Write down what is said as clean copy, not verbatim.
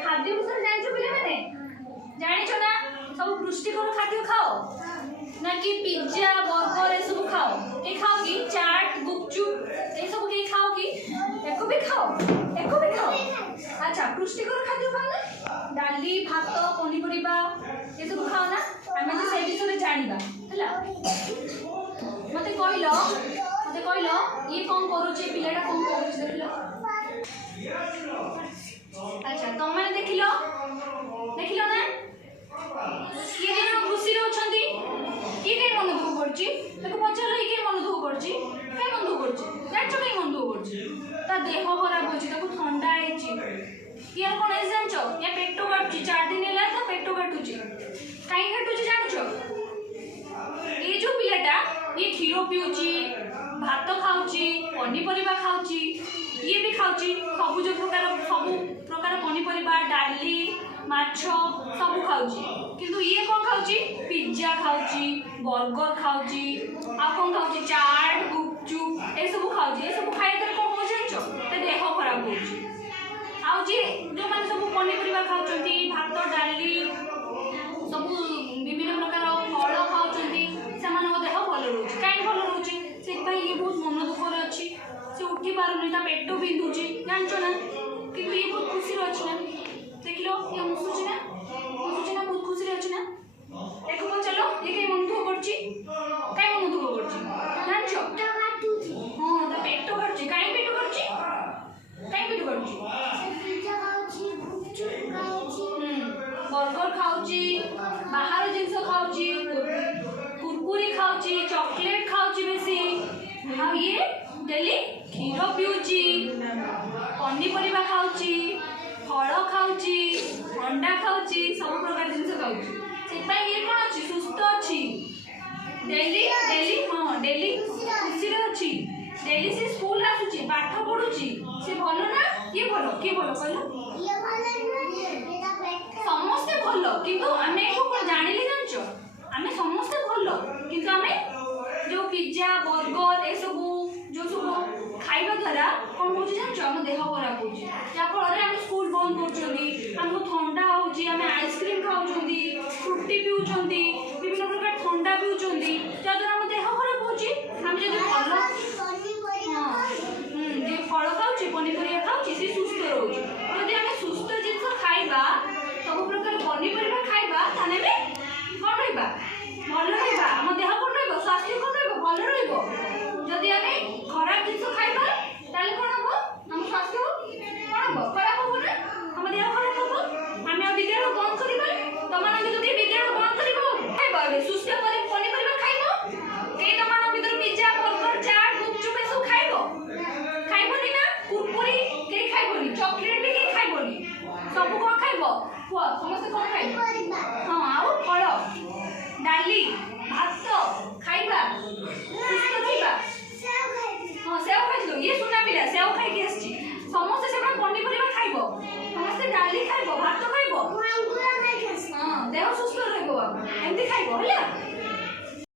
खाद्य विषय जानिछ पिले माने जानिछ ना सब पुष्टिकर खाद्य खाओ ना कि पिज्जा बर्गर ए सब खाओ के खाओ कि चाट गुपचुप ए सब के खाओ कि एको भी खाओ अच्छा पुष्टिकर खाद्य खाओ ना डाली भात पनीपरिबा ए सब खाओ ना आमे जे से विषय जानिबा हला मते कहलो ये कौन करूचे पिलेटा कौन करूचे देखलो अच्छा तुम मैंने देखिलो ना ये जन खुशी रे अछंती ये के मन दुख करची देखो पचालो ये के मन दुख करची के मन दुख करची जाचो के मन दुख करची ता देह खराब होची ताको ठंडा आइची यार कोन एग्जाम छो या पेटो काटची 4 दिन होला तो पेटो काटुची काई काटुची जानछो ये जो पिलाटा ये क्षीर पिउची भात खाउची पनीपरिबा खाउची ये भी खाउची सबुज प्रकार पनीपरिबा डाली माछ सब खाउची किंतु ये कौन खाउची पिज्जा खाउची बर्गर खाउची आ कौन खाउची चाट गुपचुप ए सब खाउची ए सब खाए तर कौन हो जाइछो ते देह खराब होउची आ जे जो माने सब पनीपरिबा खाउचंती भात डाली सब विभिन्न प्रकार फल खाउचंती सेमान देह भल रहउची काई भल रहउची से भाई ये बहुत मन दुख रे अछि से उठी पारुनी ता पेट बिंदुची जानछो ना किंतु ये बहुत खुशी रे अछि ना देखलो ये मुसुची ना बहुत खुशी रे अछि ना देखो चलो ये के मन दुख करछि काई मन दुख करछि जानछो हां ता पेट करछि काई पेट करछि पिज्जा खाउछि गुपचुप खाउछि बर्गर खाउछि बाहर जिंस खाउछि कुरकुरी खाउछि चॉकलेट खाउछि बेसी आ ये डेली क्षीर पिउछि पनीपरिबा खाउछि फल खाउछि अंडा खाउछि सब प्रकार जिंस खाउछि से भाई ये कोन अछि सुस्त अछि डेली खुशी रे अछि डेली से स्कूल आसुछि पाठ पढुछि से भलो ना ये भलो के भलो कहलो ये भलो समस्त भलो किंतु आमे को जानिले जानछो आमे समस्त भलो किंतु आमे जो पिज्जा बर्गर ए सब जो सब खाइबा द्वारा कोन होछि जानछो हम देह खराब होछि या फल रे हम स्कूल बंद करछोनी हमको ठंडा होछि हमें आइसक्रीम खाउछोंती फ्रूटी पिउछोंती विभिन्न प्रकार ठंडा पिउछोंती जदर हम देह खराब होछि हम जदि फल जे फल खाउछि पनीपरिया खाउछि से सुस्त रहउछि जदि हम सुस्त जिंस खाइबा सब प्रकार पनीपरिया खाइबा ताने में कोन रहइबा भल रहइबा हम देह कोन रहइबो स्वास्थ्य कोन रहइबो भल रहइबो जदि हम खराब जिंस खाइबा ताले कोन हबो हम स्वास्थ्य कोन हबो खराब हबो ना हम देह खराब हबो हम विद्यालय बंद करिबा तमान जदि विद्यालय बंद करिबो खाइबा सुस्त पनीपरिया खाइबो के तमान भीतर पिज्जा बर्गर चाट गुपचुप ए सब खाइबोनी ना कुरकुरी के खाइबोनी चॉकलेट भी के खाइबोनी सब कोन खाइबो पुआ समस्त कोन खाइबो हां आउ फल डाली भात खाइबा सुस्त खाइबा हां सेव खाइलो ये सुना मिला सेव खाइ के आछि समस्त से पनीपरिया खाइबो समस्त डाली खाइबो भात खाइबो अंगूर खाइ के हां देह सुस्त रहइबो एंती खाइबो हला।